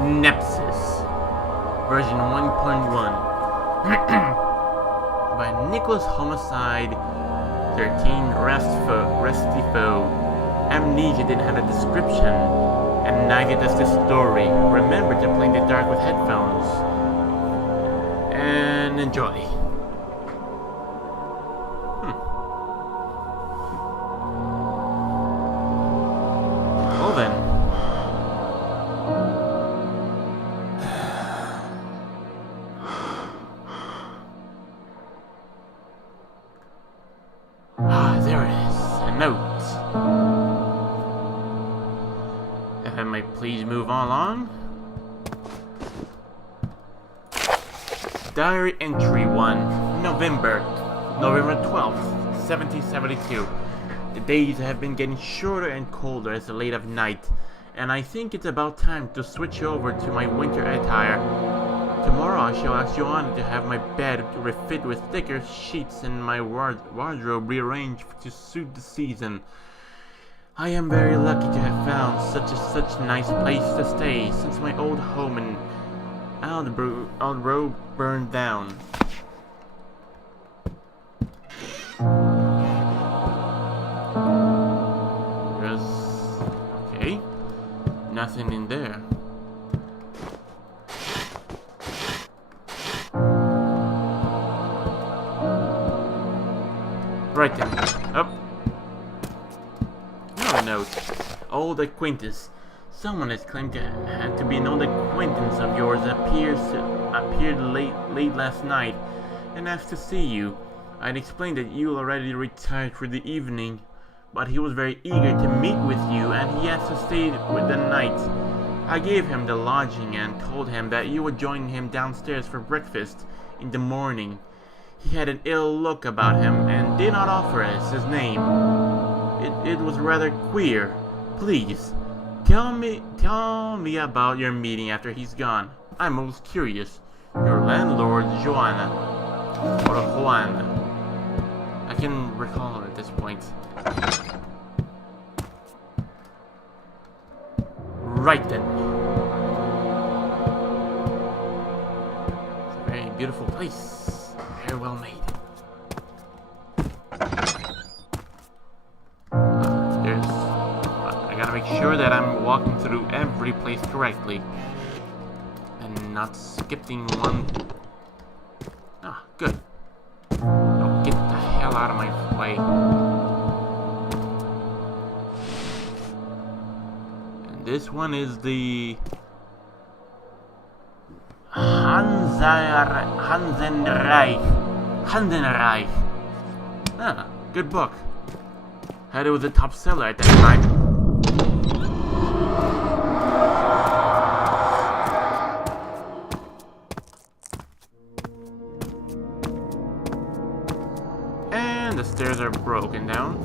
Nepsis, version 1.1 by Nicholas Homicide 13 Restifo. Amnesia didn't have a description, and neither does the story. Remember to play in the dark with headphones. And enjoy. Well then. There it is. A note. If I might please move along. Diary entry 1. November 12th, 1772. The days have been getting shorter and colder as the late of night, and I think it's about time to switch over to my winter attire. Tomorrow I shall ask Joanna to have my bed refit with thicker sheets and my wardrobe rearranged to suit the season. I am very lucky to have found such a nice place to stay since my old home in Aldbro burned down. Okay, nothing in there. Right then, up. Another note. Old acquaintance. Someone has claimed to be an old acquaintance of yours appeared late last night and asked to see you. I'd explained that you already retired for the evening, but he was very eager to meet with you and he asked to stay with the night. I gave him the lodging and told him that you would join him downstairs for breakfast in the morning. He had an ill look about him and did not offer us his name. It was rather queer. Please, tell me about your meeting after he's gone. I'm most curious. Your landlord, Joanna. Or Juana. I can recall at this point. Right then. It's a very beautiful place. Very well made. I gotta make sure that I'm walking through every place correctly and not skipping one. Ah, good. Now get the hell out of my way. And this one is the Hansenreich. Ah, good book. Heard it was a top seller at that time. And the stairs are broken down.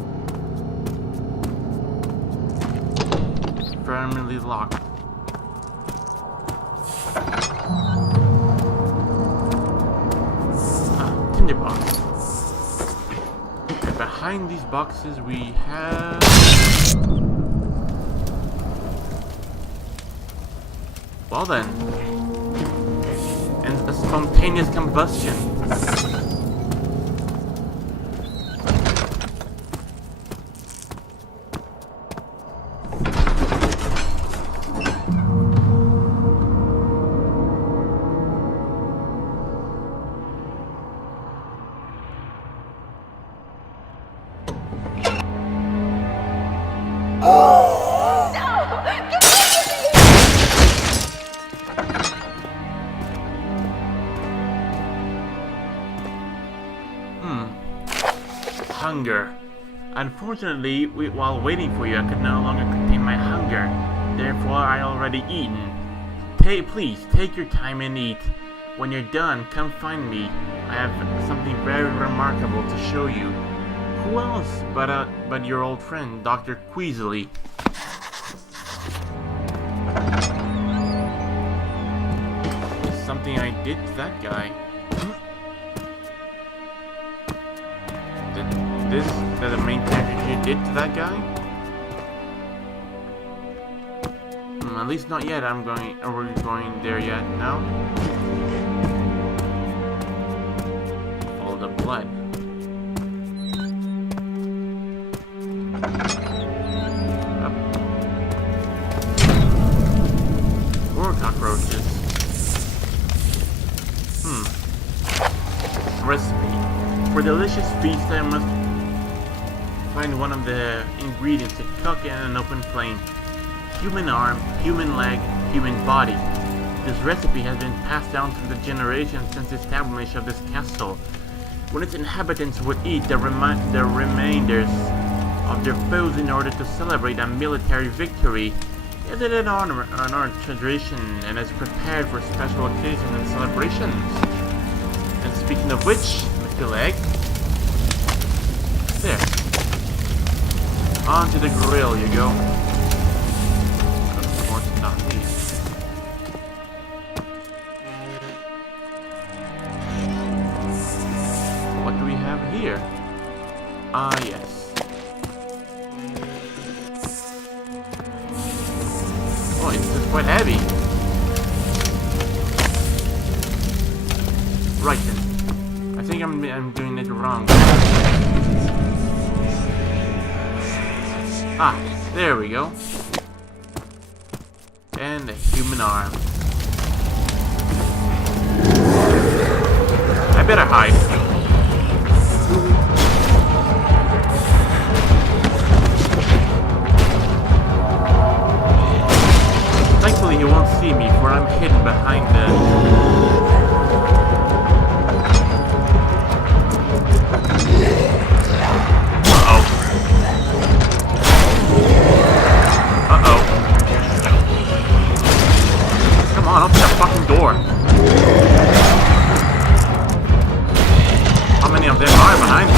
Firmly locked. Box. And behind these boxes we have well then, and a spontaneous combustion. Hunger. Unfortunately, while waiting for you, I could no longer contain my hunger. Therefore, I already eaten. Please, take your time and eat. When you're done, come find me. I have something very remarkable to show you. Who else but your old friend, Dr. Queasley. Something I did to that guy. This that the main character did to that guy? At least not yet. Are we going there yet? No? Follow the blood. Up. More cockroaches. Recipe. For delicious feast, I must find one of the ingredients to cook in an open flame. Human arm, human leg, human body. This recipe has been passed down through the generations since the establishment of this castle. When its inhabitants would eat the remainders of their foes in order to celebrate a military victory, it is an honor tradition and is prepared for special occasions and celebrations. And speaking of which, Mr. Leg, there. Onto the grill you go. Of course, not least. What do we have here? Ah, yes. Oh, it's quite heavy. Right then. I think I'm doing it wrong. Ah, there we go. And a human arm. I better hide. Thankfully he won't see me, for I'm hidden behind the... Open that fucking door. How many of them are behind me?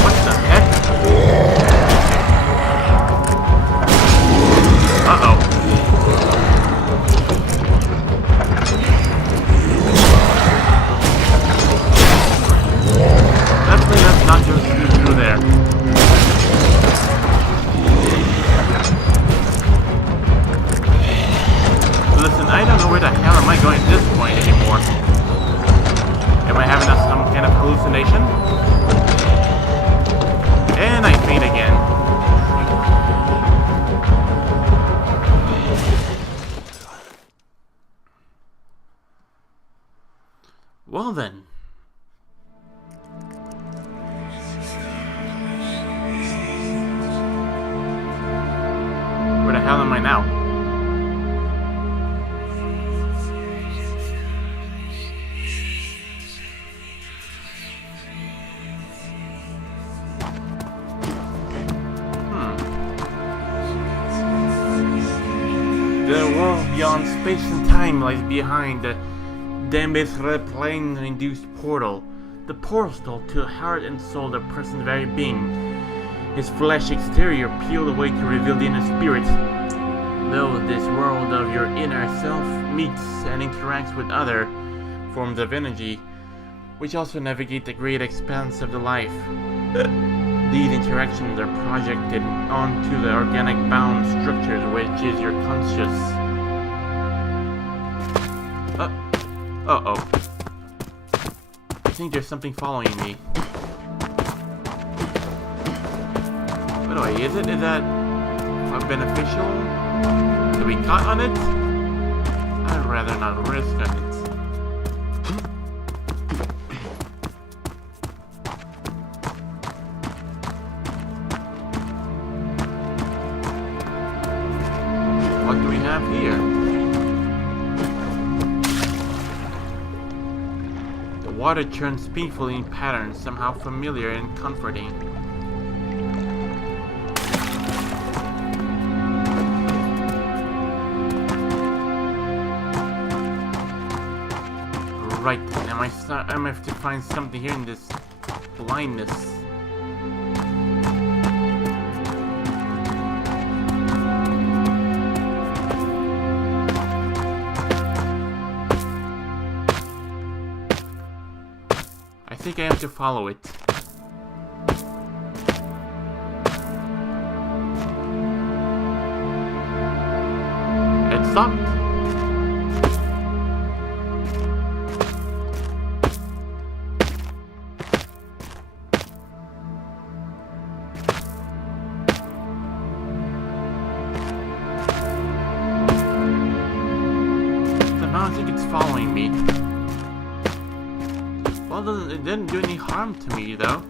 What the heck? Uh-oh. Definitely let's not just through there. Listen, I don't know where the hell am I going at this point anymore. Am I having some kind of hallucination? And I faint again. Well then. Where the hell am I now? The world beyond space and time lies behind the Dembis plane-induced portal, the portal to the heart and soul of a person's very being. His flesh exterior peeled away to reveal the inner spirit. Though this world of your inner self meets and interacts with other forms of energy, which also navigate the great expanse of the life. These interactions are projected onto the organic bound structures which is your conscious. Uh-oh. I think there's something following me. By the way, is that beneficial to be caught on it? I'd rather not risk on it. What do we have here? The water churns painfully in patterns, somehow familiar and comforting. Right, I might have to find something here in this blindness. I think I have to follow it. stopped. Somehow I think it's following me. Well, it didn't do any harm to me, though.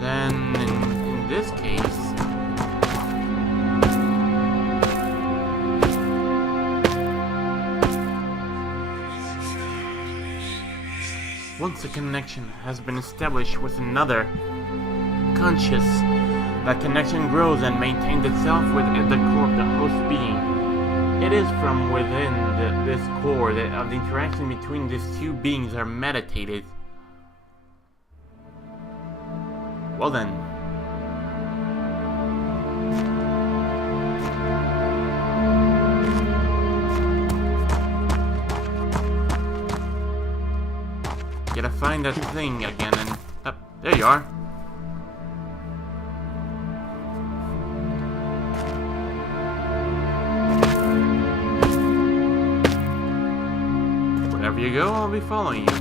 Then, in this case... Once a connection has been established with another conscious, that connection grows and maintains itself within the core of the host being. It is from within this core that of the interaction between these two beings are meditated. Well then. Gotta find that thing again and... Oh, there you are. Wherever you go, I'll be following you.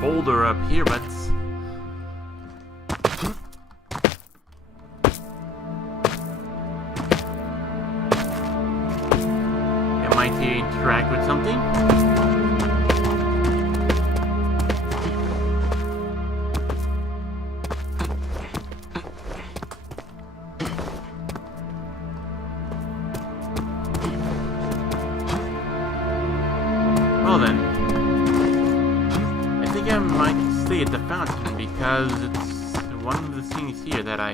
Boulder up here, but am I to interact with something? Well then. I might stay at the fountain because it's one of the things here that I...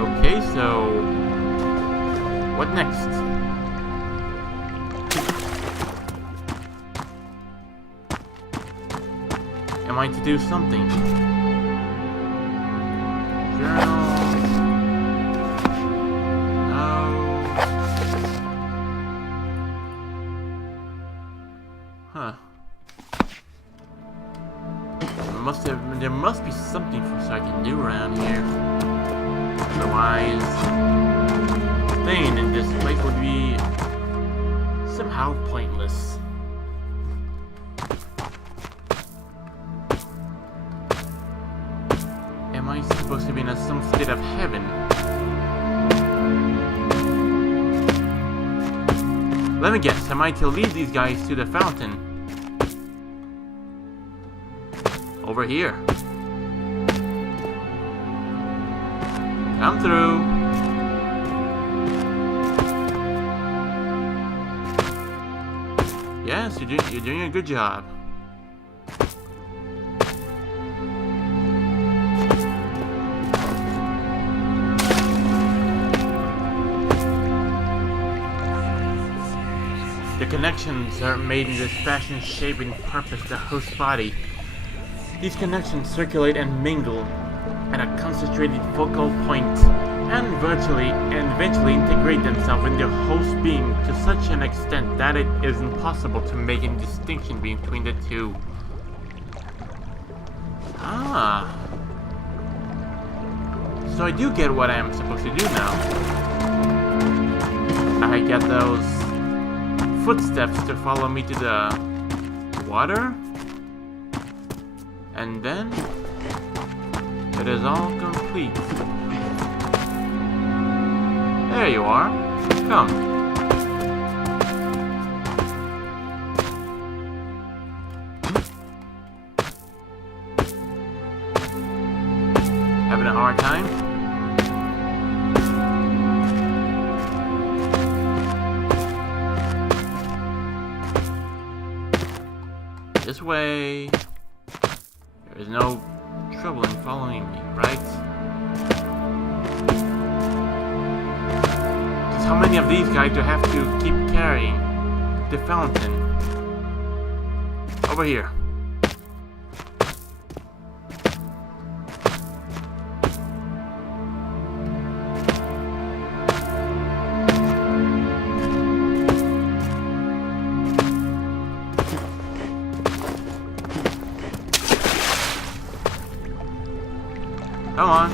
Okay, so... what next? Am I to do something? Journal... Huh. There must be something for I can do around here. Otherwise, staying in this place would be somehow pointless. Am I supposed to be in some state of heaven? Let me guess, am I to lead these guys to the fountain? Over here. Come through. Yes, you're doing a good job. The connections are made in this fashion, shaping purpose the host body. These connections circulate and mingle at a concentrated focal point and eventually integrate themselves in the host being to such an extent that it is impossible to make any distinction between the two. Ah. So I do get what I am supposed to do now. I get those footsteps to follow me to the water. And then, it is all complete. There you are. Come. Having a hard time? This way. There is no trouble in following me, right? how many of these guys do I have to keep carrying? The fountain. Over here. Come on.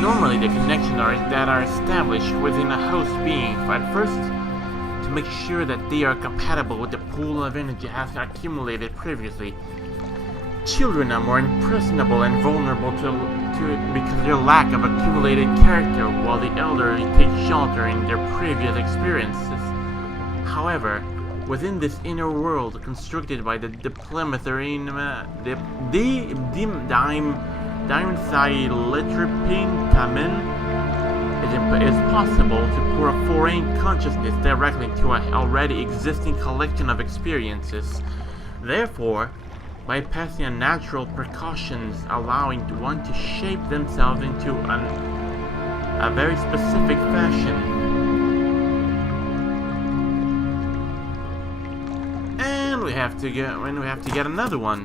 Normally the connections that are established within a host being, but first, to make sure that they are compatible with the pool of energy has accumulated previously. Children are more impressionable and vulnerable to it because of their lack of accumulated character, while the elderly take shelter in their previous experiences. However, within this inner world constructed by the it is possible to pour a foreign consciousness directly into an already existing collection of experiences. Therefore, bypassing unnatural precautions, allowing one to shape themselves into a very specific fashion. And we have to get another one.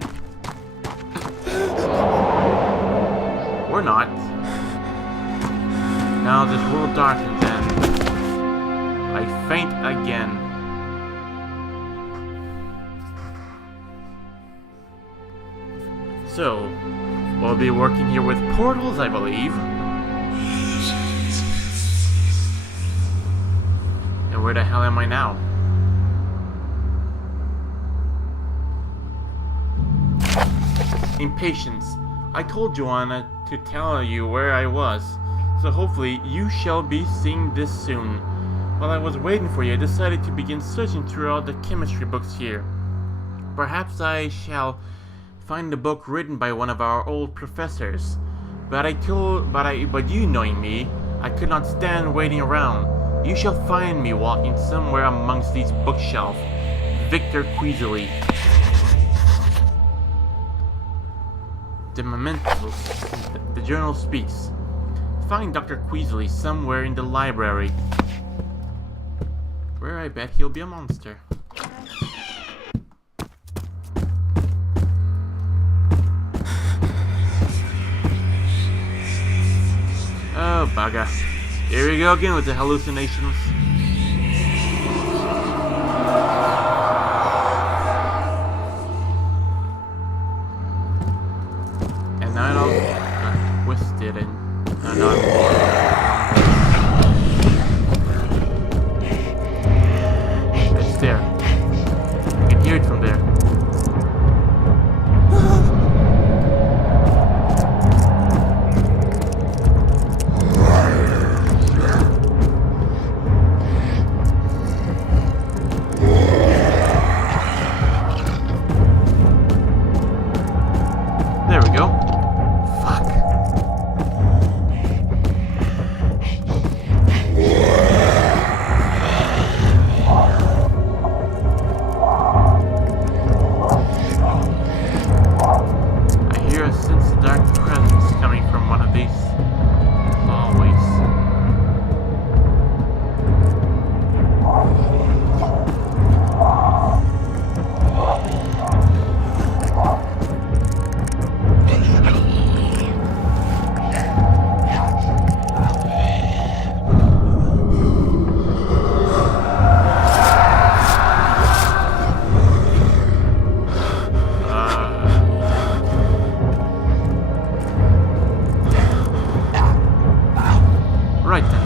Or not. Now this world darkens and I faint again. So, we'll be working here with portals, I believe. And where the hell am I now? Impatience. I told Joanna to tell you where I was, so hopefully you shall be seeing this soon. While I was waiting for you, I decided to begin searching throughout the chemistry books here. Perhaps I shall find a book written by one of our old professors. But you knowing me, I could not stand waiting around. You shall find me walking somewhere amongst these bookshelves. Victor Queasily. The mementos. The journal speaks. Find Dr. Queasily somewhere in the library. Where I bet he'll be a monster. Oh, bugger. Here we go again with the hallucinations. And now it all got twisted and not it's there. I can hear it from there. There we go. Fuck. I hear a sense of dark presence coming from one of these hallways. Right then.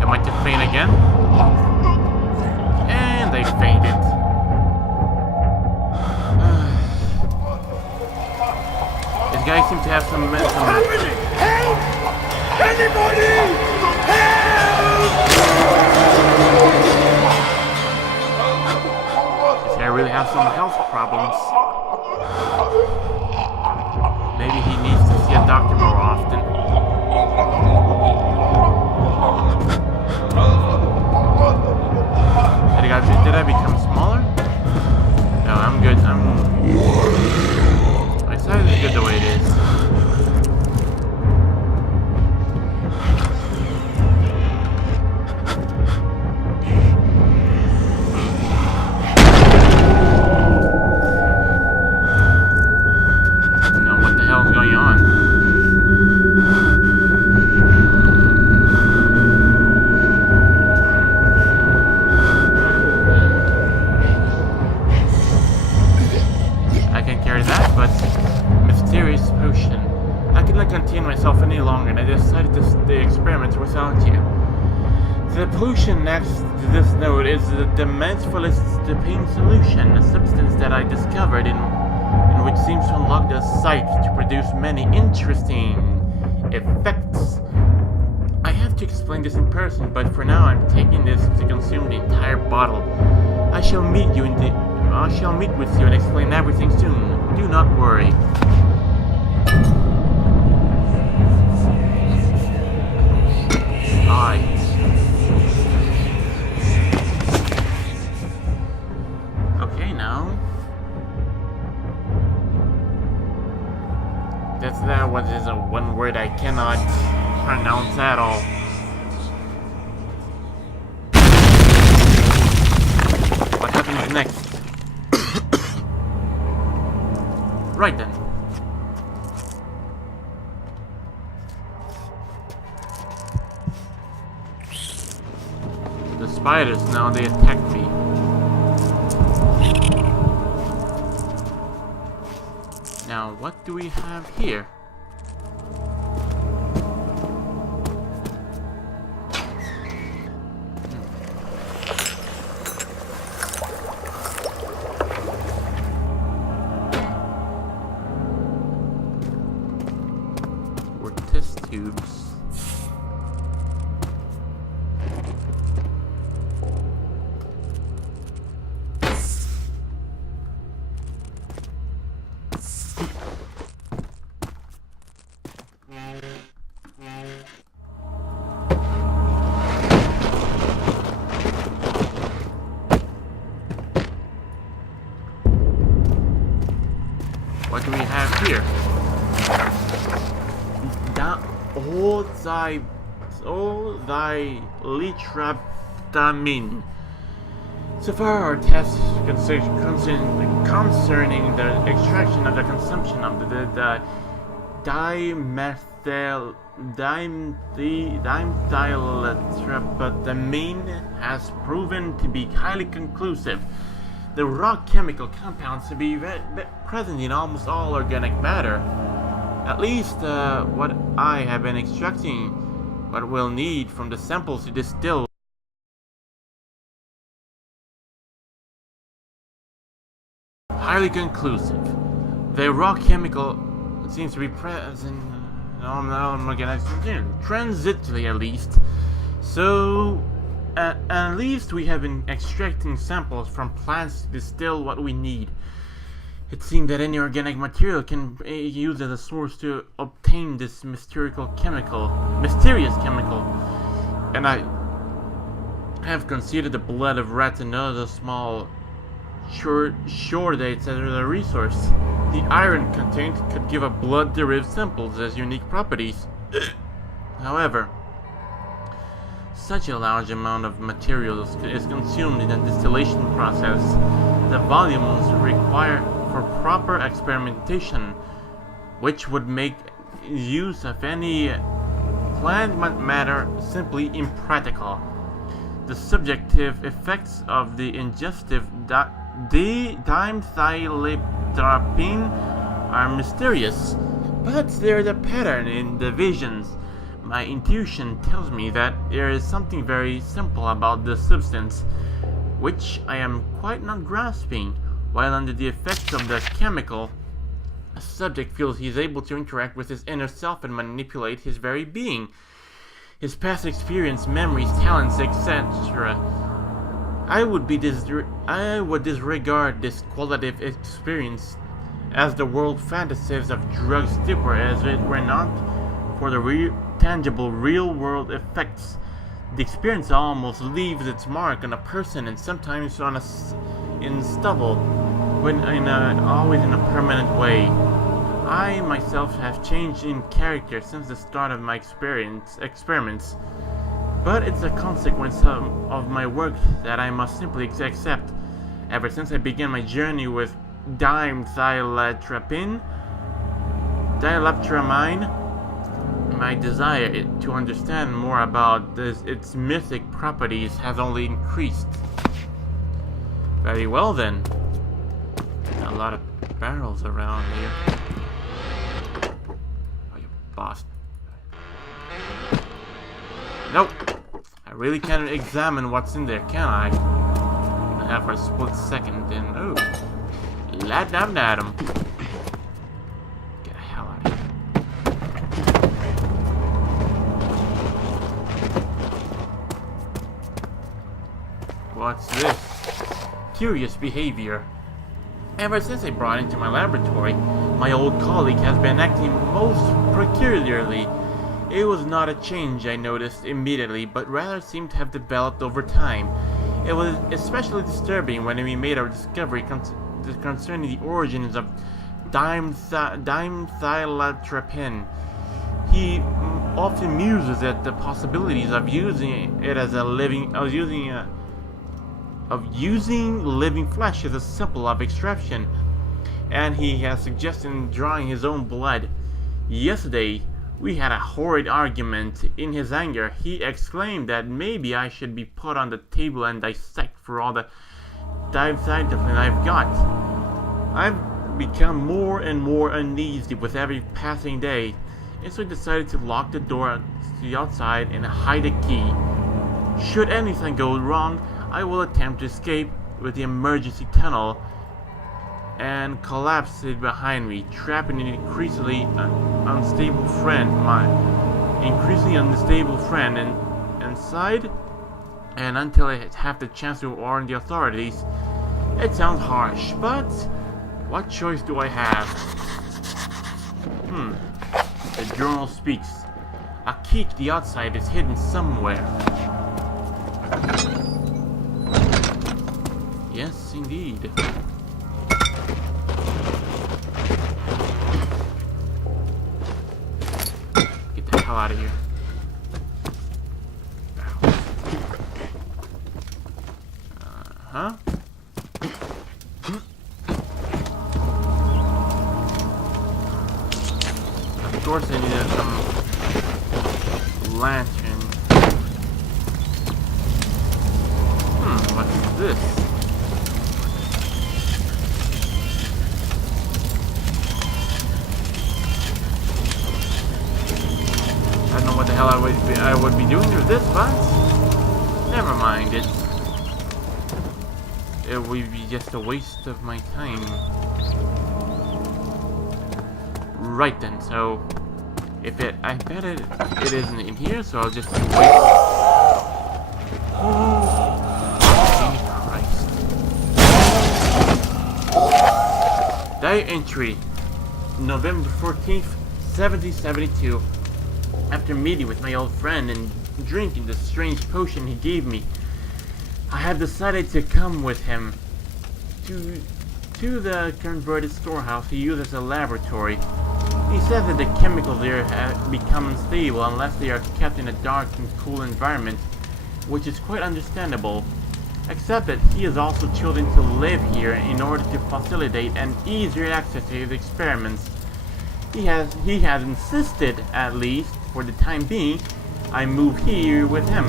Am I to faint again? And they fainted. These guys seem to have some Help! Anybody! Help! I really have some health problems. Maybe he needs to see a doctor more often. couldn't contain myself any longer, and I decided to the experiment without you. The pollution next to this node is the dimethylstipine solution, a substance that I discovered in which seems to unlock the psyche to produce many interesting effects. I have to explain this in person, but for now I'm taking this to consume the entire bottle. I shall meet with you and explain everything soon. Do not worry. Alright. Okay, now. That one is one word I cannot pronounce at all. What happens next? Right then. The spiders now, they attack me. Now, what do we have here? Or test tubes. What do we have here? Litraptamine. So far, our tests concerning the extraction of the consumption of the dimethyltryptamine has proven to be highly conclusive. The raw chemical compounds to be present in almost all organic matter. At least what I have been extracting, what we'll need from the samples to distill. Highly conclusive. The raw chemical seems to be present in all organisms, transiently at least. So, at least we have been extracting samples from plants to distill what we need. It seems that any organic material can be used as a source to obtain this mysterious chemical, and I have considered the blood of rats and other small chordates as a resource. The iron contained could give a blood-derived samples as unique properties. However, such a large amount of materials is consumed in the distillation process. The volumes required for proper experimentation, which would make use of any plant matter simply impractical. The subjective effects of the ingestive dimethyltryptamine are mysterious, but there is a pattern in the visions. My intuition tells me that there is something very simple about this substance, which I am quite not grasping. While under the effects of the chemical, a subject feels he is able to interact with his inner self and manipulate his very being, his past experience, memories, talents, etc. I would disregard this qualitative experience as the world fantasies of drugs deeper, as it were not for the tangible real-world effects. The experience almost leaves its mark on a person, and sometimes in stubble, when always in a permanent way. I myself have changed in character since the start of my experiments, but it's a consequence of my work that I must simply accept. Ever since I began my journey with dimethyltryptamine, my desire to understand more about its mythic properties has only increased. Very well then. A lot of barrels around here. boss. Nope. I really can't examine what's in there, can I? I have for a split second, then oh, Ladam. Get the hell out of here. What's this? Curious behavior. Ever since I brought into my laboratory, my old colleague has been acting most peculiarly. It was not a change I noticed immediately, but rather seemed to have developed over time. It was especially disturbing when we made our discovery concerning the origins of dimethyltryptamine. He often muses at the possibilities of using it as using living flesh as a symbol of extraction, and he has suggested drawing his own blood. Yesterday, we had a horrid argument. In his anger, he exclaimed that maybe I should be put on the table and dissect for all the dimethyltryptamine I've got. I've become more and more uneasy with every passing day, and so I decided to lock the door to the outside and hide a key. Should anything go wrong, I will attempt to escape with the emergency tunnel and collapse it behind me, trapping an increasingly unstable friend inside, and until I have the chance to warn the authorities. It sounds harsh, but what choice do I have? The journal speaks. A key to the outside is hidden somewhere. Yes, indeed. Get the hell out of here. Huh? Of course I needed some lantern. What's this? I don't know what the hell I would be doing with this, but never mind. It would be just a waste of my time. Right then, so I bet it isn't in here, so I'll just wait. Diary entry, November 14th, 1772. After meeting with my old friend and drinking the strange potion he gave me, I have decided to come with him to the converted storehouse he used as a laboratory. He says that the chemicals there have become unstable unless they are kept in a dark and cool environment, which is quite understandable, except that he has also chosen to live here in order to facilitate an easier access to his experiments. He has insisted, at least for the time being, I move here with him.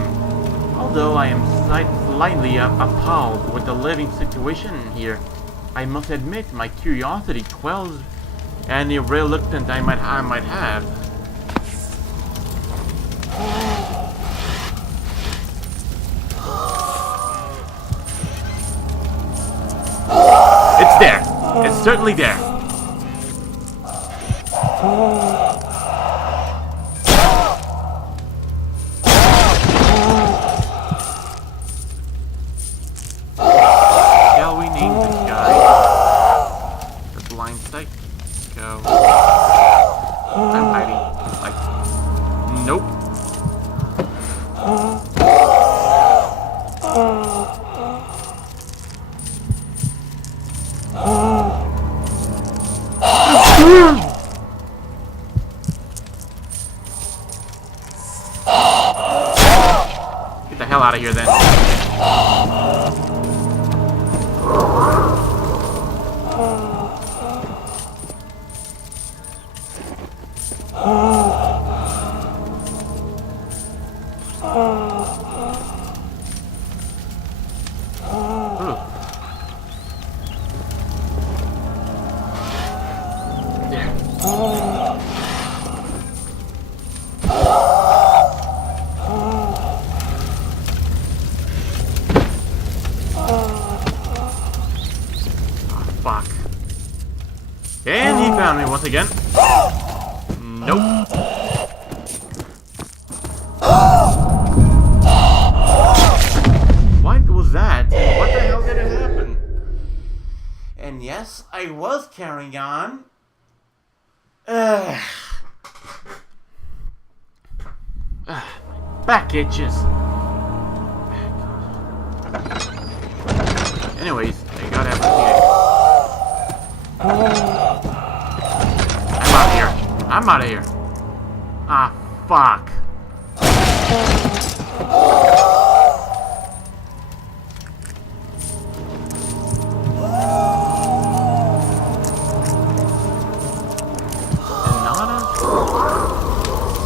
Although I am slightly appalled with the living situation here, I must admit my curiosity quells any reluctance I might have. It's there. It's certainly there. Shall we name this guy the blind psycho? I'm hiding. Like, nope. Get the hell out of here then. Once again. Nope. What was that? What the hell did it happen? And yes, I was carrying on. Back itches. Anyways, I got everything. I'm out of here. I'm out of here. Ah, fuck. Another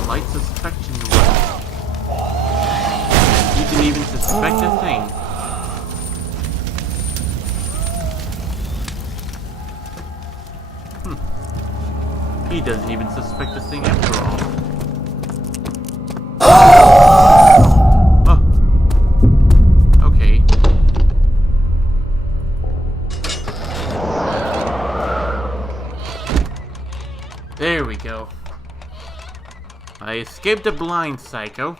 slight suspicion. You didn't even suspect a thing. He doesn't even suspect this thing after all. Oh. Okay. There we go. I escaped the blind psycho.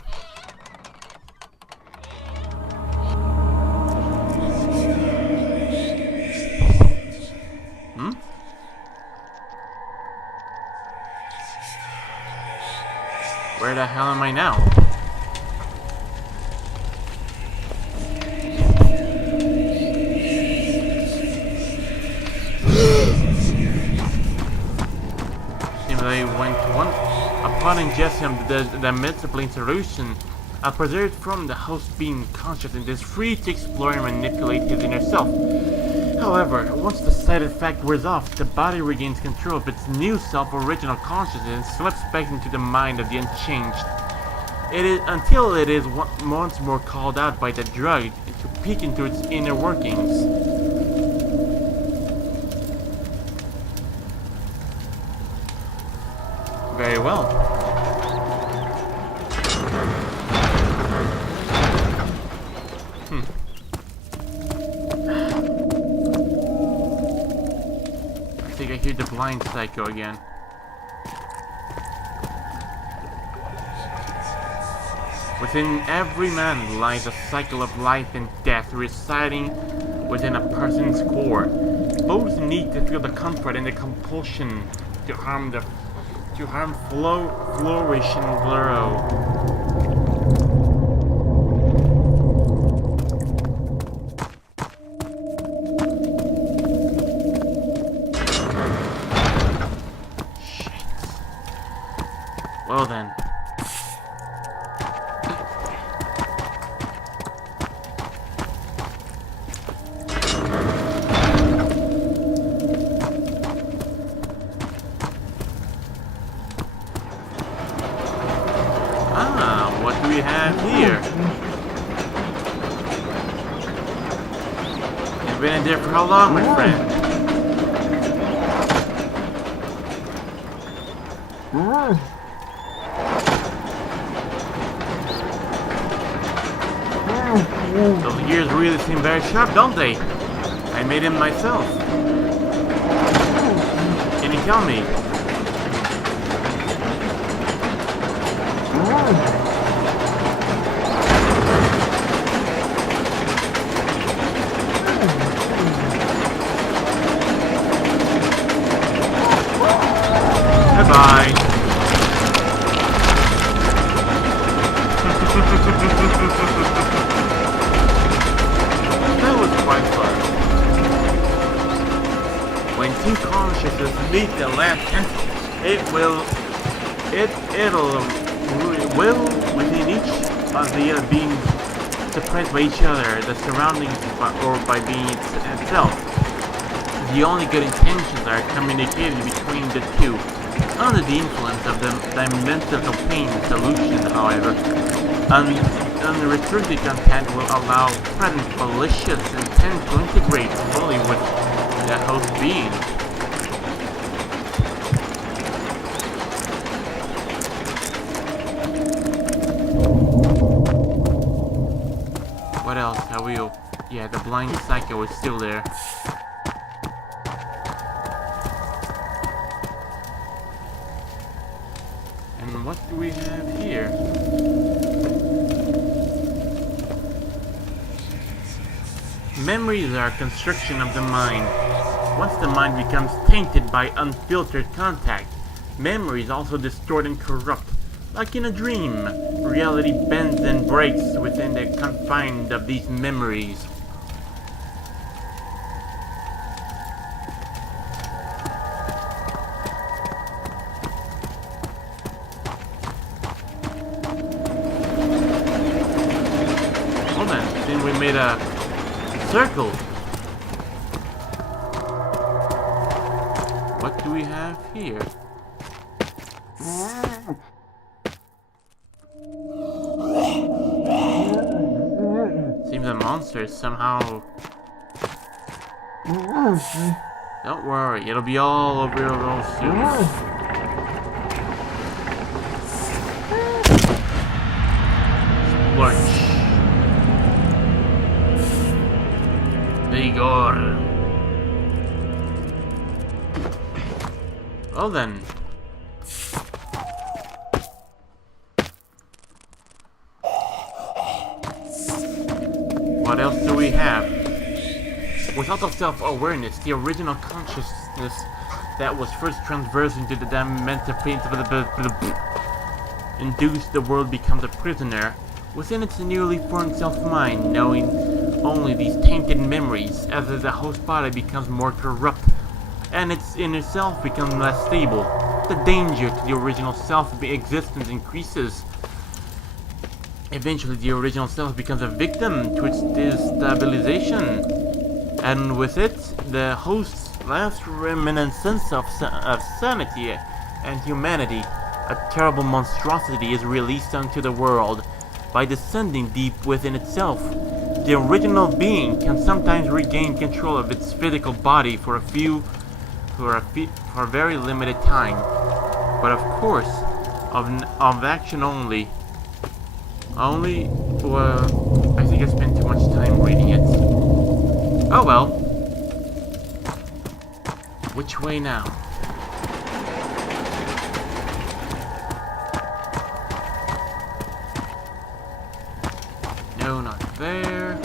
Where the hell am I now? Seems I went once upon ingestion of the multiple solution. A preserved from the host being conscious and is free to explore and manipulate his inner self. However, once the cited fact wears off, the body regains control of its new self, original consciousness, and slips back into the mind of the unchanged. It is until it is once more called out by the drug to peek into its inner workings. Very well. I think I hear the blind psycho again. Within every man lies a cycle of life and death residing within a person's core. Both need to feel the comfort and the compulsion to harm flourish and grow. Well then. What do we have here? You've been in there for how long, my friend? Those gears really seem very sharp, don't they? I made them myself. Can you tell me? Goodbye. That was quite fun. When two consciousnesses meet the last instant, it'll within each of the beings suppressed by each other, the surroundings, or by being itself. The only good intentions are communicated between the two. Under the influence of the dimensional pain solution, however, unrestricted content will allow present malicious intent to integrate fully with the host being. What else are we? Yeah, the blind psycho is still there. do we have here? Memories are a construction of the mind. Once the mind becomes tainted by unfiltered contact, memories also distort and corrupt. Like in a dream, reality bends and breaks within the confines of these memories. Well then, then we made a circle. What do we have here? Seems the monster is somehow... Don't worry, it'll be all over real soon. Splurge. Vigor. Well then. What else do we have? Without the self-awareness, the original consciousness that was first transversed into the dimension induced, the world becomes a prisoner within its newly formed self-mind, knowing only these tainted memories, as the host body becomes more corrupt and its inner self becomes less stable. The danger to the original self existence increases. Eventually, the original self becomes a victim to its destabilization, and with it, the host's last reminiscence of sanity and humanity. A terrible monstrosity is released onto the world. By descending deep within itself, the original being can sometimes regain control of its physical body for a very limited time, but of course, of action only. Well, I think I spent too much time reading it. Oh well. Which way now? No, not there.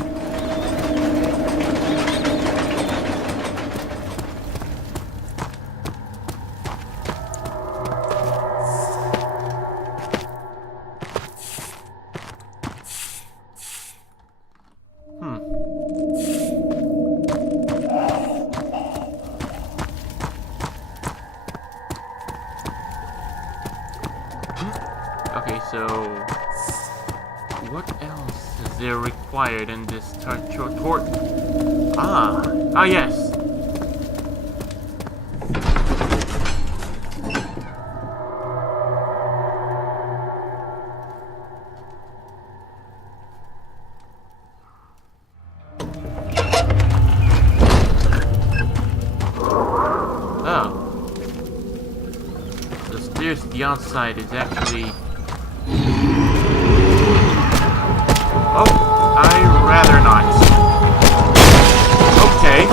Okay, so what else is there required in this tort? Ah, yes. Oh, the stairs to the outside is actually. Oh, I'd rather not. Okay.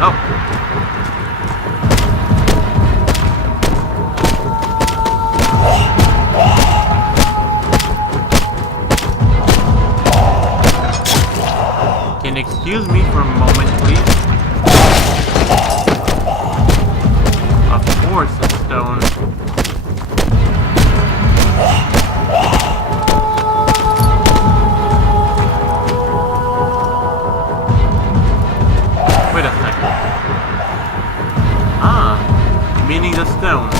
Oh. Can you excuse me for a moment, please? Of course, a stone. Meaning the stone.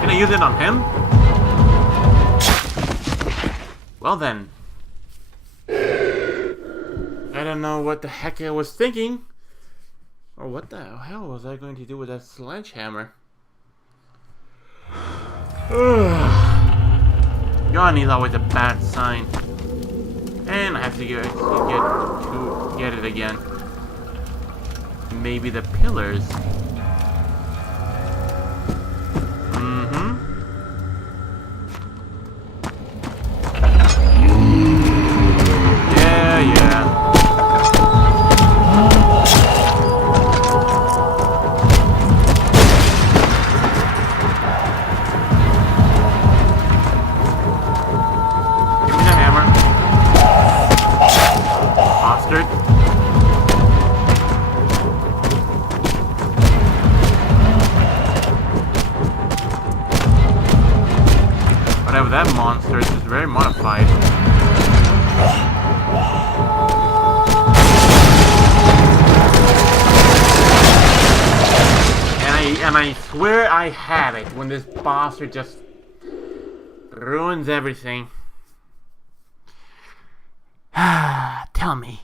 Can I use it on him? Well then. I don't know what the heck I was thinking. Or what the hell was I going to do with that sledgehammer? Yawning is always a bad sign. And I have to get it again. Maybe the pillars. Yeah. of that monster is just very modified. And I swear I had it when this bastard just ruins everything. Tell me,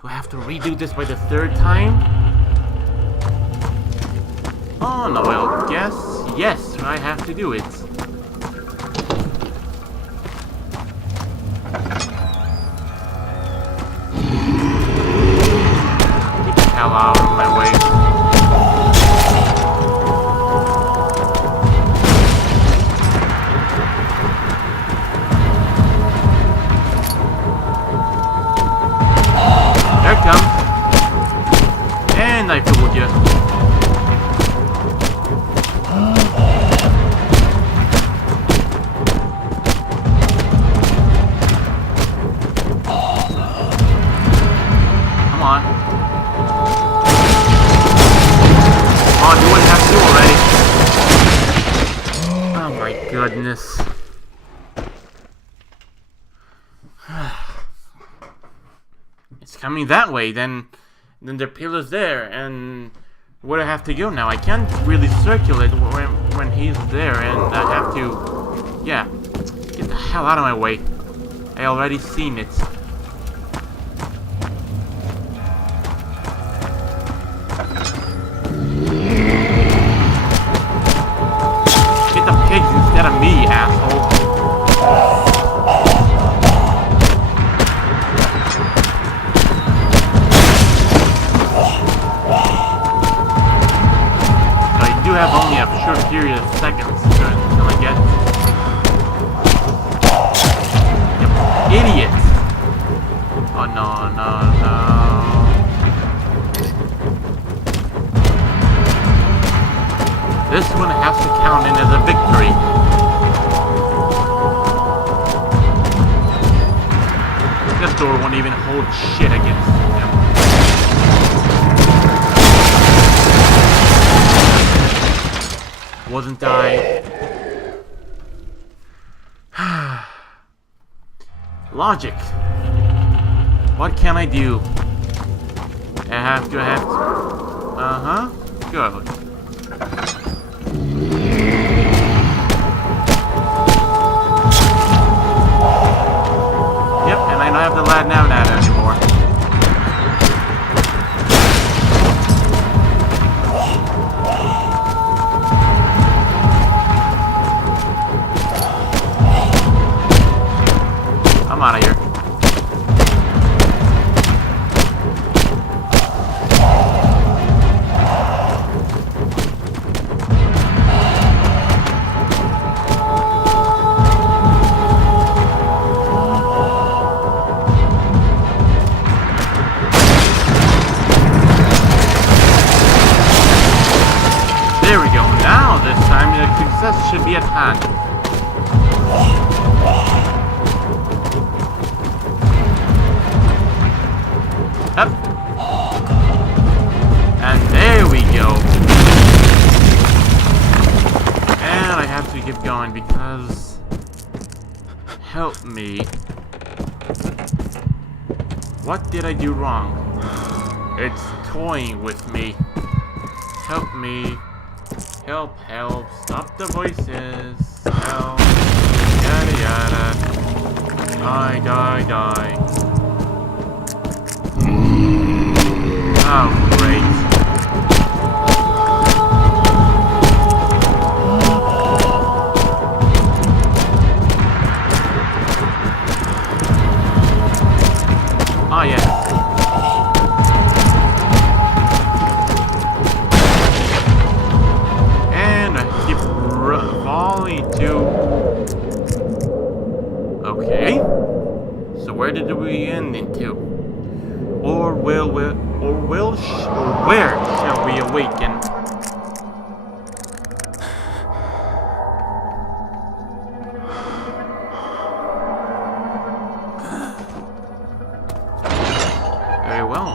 do I have to redo this by the third time? Oh no, well, yes, I have to do it. Get the hell out of my way. There it comes. And I fooled you. Come on. Come on, do what you have to do already. Oh my goodness. It's coming that way, then the pillar's there, and where do I have to go now? I can't really circulate when he's there, and I have to, yeah, get the hell out of my way. I already seen it. Get the pigs instead of me, asshole. I have only a short period of seconds until I get... You idiot! Oh no. This one has to count in as a victory. This door won't even hold shit against him. Wasn't I? Logic. What can I do? I have to. Uh-huh. Good. Yep, and I don't have to lad now anymore. I'm out of here. There we go. Now this time the success should be at hand. Up. And there we go. And I have to keep going because... Help me. What did I do wrong? It's toying with me. Help me. Help, help. Stop the voices. Help. Yada yada. Die. Oh, great. Ah, yes. And I keep falling to... Okay. So where did we end into? Or where shall we awaken? Very well.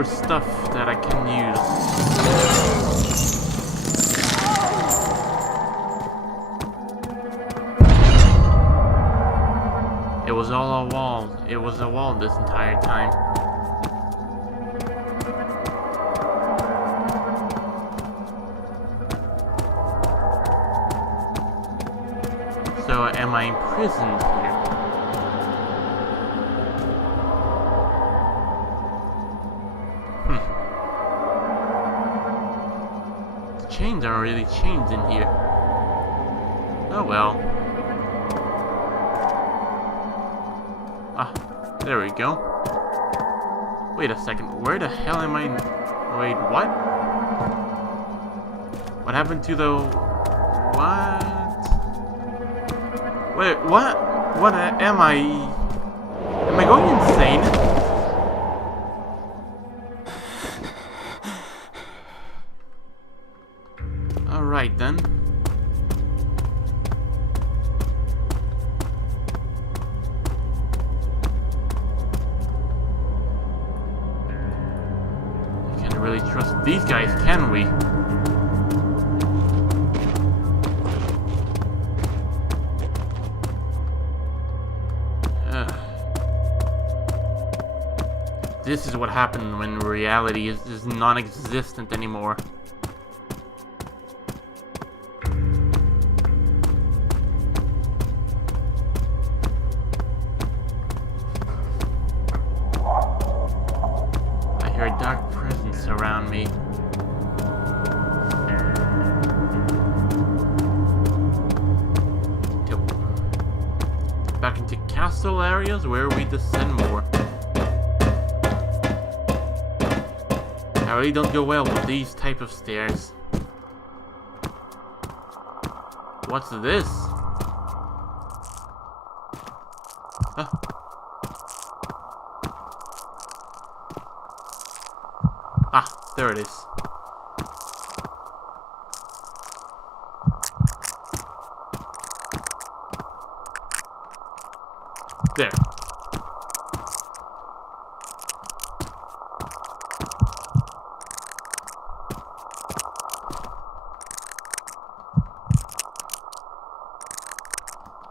for stuff that I can use. It was all a wall. It was a wall this entire time. So am I imprisoned here? The chains aren't really chains in here. Oh well. Ah, there we go. Wait a second, where the hell am I? Wait, what? What happened to the... What? Wait, what? What am I? Am I going insane? Alright then. Can't really trust these guys, can we? This is what happened when reality is non-existent anymore. I hear a dark presence around me. Back into castle areas where we descend more. I really don't go well with these type of stairs. What's this? Huh. Ah, there it is. There.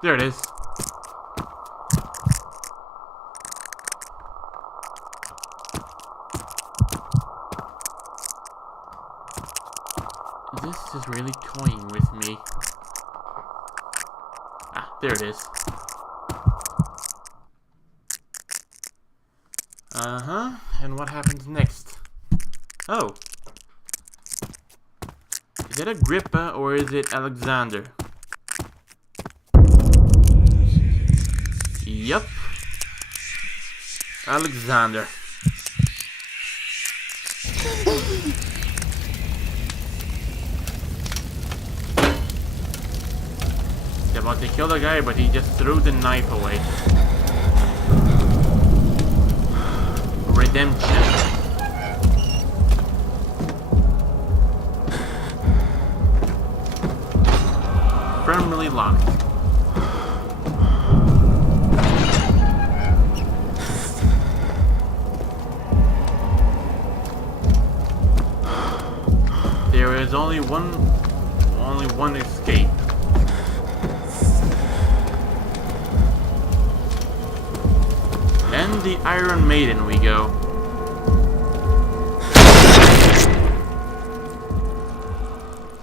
There it is. This is really toying with me. Ah, there it is. Uh-huh, and what happens next? Oh. Is it Agrippa or is it Alexander? Yep. Alexander. He's about to kill the guy, but he just threw the knife away. Redemption. Firmly locked. There is only one escape. And the Iron Maiden we go.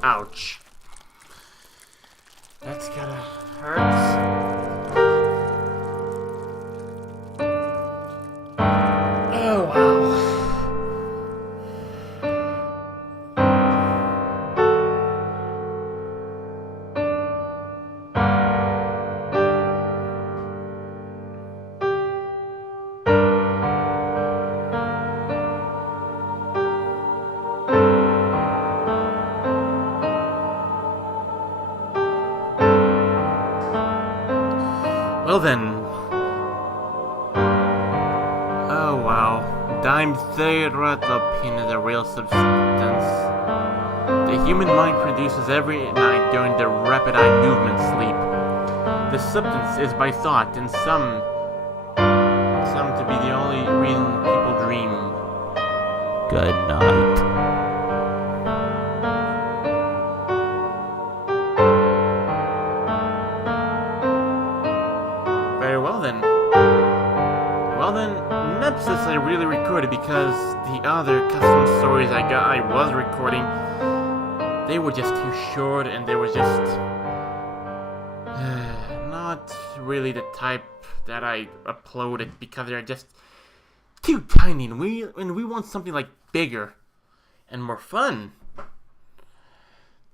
Ouch. That's gotta hurt. Oh wow. Well then. Oh wow. Dime therapin is a real substance. The human mind produces every night during the rapid eye movement sleep. The substance is by thought and some to be the only reason people dream. Good night. Very well then. Well then, Nepsis I really recorded because the other custom stories I was recording, they were just too short and they were just not really the type that I uploaded because they're just too tiny and we want something like bigger and more fun.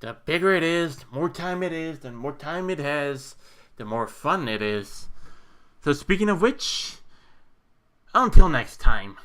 The bigger it is, the more time it is, the more time it has, the more fun it is. So speaking of which, until next time.